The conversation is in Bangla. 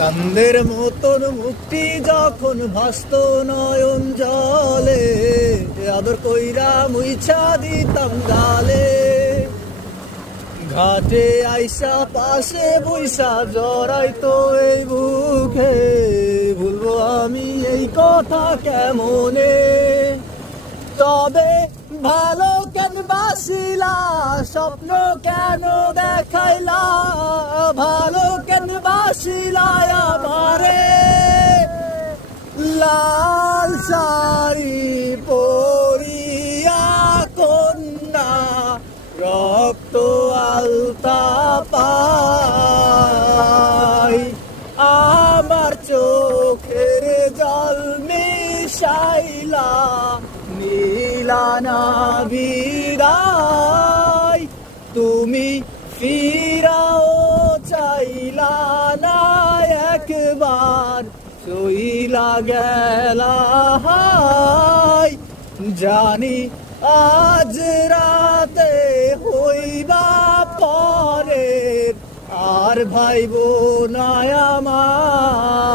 কান্দের মতন মুক্তি যখন ভাসত নয়ন জলে, আদর কইরা মুইছা দিতাম গালে। ঘাটে আইসা পাশে বইসা জড়াইতো এই বুকে, ভুলবো আমি এই কথা কেমনে? তবে ভালো কেন বাসিলা, স্বপ্ন কেন দেখাইলা, ভালো কেন বাসিলা আমারে? লাল শাড়ি পরিয়া কন্যা রক্ত আলতা পাই, আমার চোখের জল মিশাইলা নীলানা বিদায়। তুমি ফিরাও চাইলা না একবার, চইলা গেলা হায়। জানি আজ রাতে হইবা পরে, আর ভাইবো না আমার।